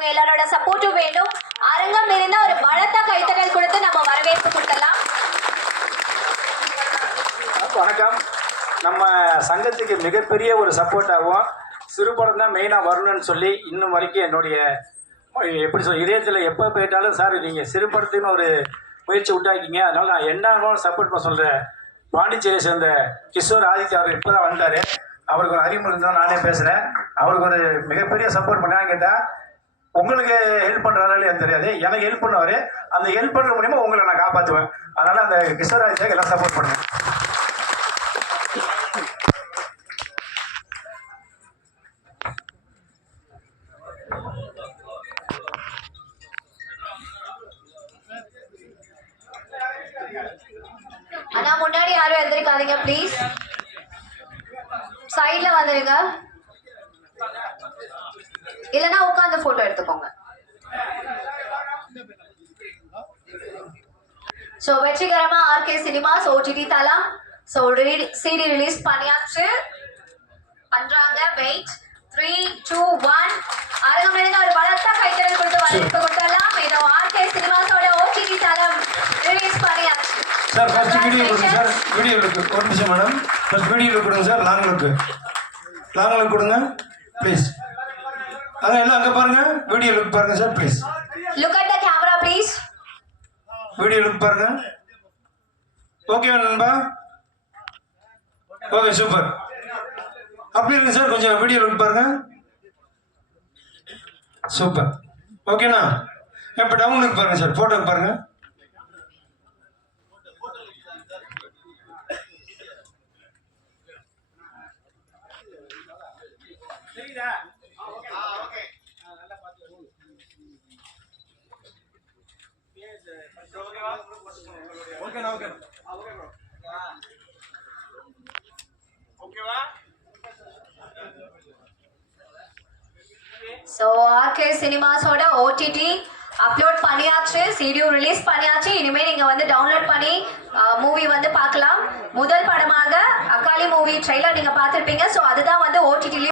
எல்லாரோட சப்போர்ட்டும் வேண்டும். அரங்கம் நிறைந்த ஒரு பலத்த கைத்தட்டல் கொடுத்து நம்ம வரவேற்பு கொடுக்கலாம். வணக்கம். நம்ம சங்கத்துக்கு மிகப்பெரிய ஒரு சப்போர்ட்டாகவும் சிறுபடம் தான் மெயினாக வரணும்னு சொல்லி இன்னும் வரைக்கும் என்னுடைய எப்படி சொல்ல இதயத்தில் எப்போ போயிட்டாலும் சார் நீங்கள் சிறுபடத்துன்னு ஒரு முயற்சி விட்டாக்கிங்க, அதனால் நான் என்ன சப்போர்ட் பண்ண சொல்கிறேன். பாண்டிச்சேரியை சேர்ந்த கிஷோர் ஆதித்யா அவர் இப்போ தான் வந்தார். அவருக்கு ஒரு அறிமுகம் தான் நானே பேசுகிறேன். அவருக்கு ஒரு மிகப்பெரிய சப்போர்ட் பண்ணான்னு கேட்டால் உங்களுக்கு ஹெல்ப் பண்ணுறாரு எனக்கு தெரியாது, எனக்கு ஹெல்ப் பண்ணுவார். அந்த ஹெல்ப் பண்ணுற மூலியமாக உங்களை நான் காப்பாற்றுவேன். அதனால் அந்த கிஷோர் ஆதித்யாவுக்கு எல்லாம் சப்போர்ட் பண்ணுவேன். ஆனா முன்னாடி யாரும் எழுந்திருக்காதீங்க ப்ளீஸ். சைட்ல வந்துருங்க, இல்லைன்னா உட்காந்து போட்டோ எடுத்துக்கோங்க. சோ வெற்றிகரமா ஆர்கே சினிமாஸ் ஓடிடி தளம் சிடி ரிலீஸ் பண்றாங்க. வெயிட் 3 2 1 அரங்கமேல ஒரு பலத்த கைத்தட்டல் கொடுத்து வரவேற்பு கொடுக்கலாம். இது ஆர்கே சினிமாஸோட ஓடிடி தளம் ரிலீஸ் பண்ணியாச்சு. சார் ஃபர்ஸ்ட் வீடியோ கொடுங்க சார். வீடியோ லுக் ஒரு நிமிஷம் மேடம். ஃபர்ஸ்ட் வீடியோ லுக் கொடுங்க சார். லாங் லுக் கொடுங்க ப்ளீஸ். அங்க எல்லாம் அங்க பாருங்க. வீடியோ லுக் பாருங்க sir please. Look at the camera please. Video look பாருங்க. ஓகே நண்பா. Okay super. அப்படி இருக்கு சார், கொஞ்சம் வீடியோ லுக் பாருங்க. சூப்பர். ஓகேண்ணா. இப்போ டவுன் லுக் பாருங்க சார். போட்டோ பாருங்க. So ஆர்கே சினிமாஸோட ஓடிடி அப்லோட் பண்ணியாச்சு, சிடியூ ரிலீஸ் பண்ணியாச்சு. இனிமே நீங்க வந்து டவுன்லோட் பண்ணி மூவி வந்து பார்க்கலாம். முதல் படமாக அக்காலி மூவி ட்ரெய்லர் நீங்க பார்த்திருப்பீங்க. ஸோ அதுதான் வந்து ஓடிடி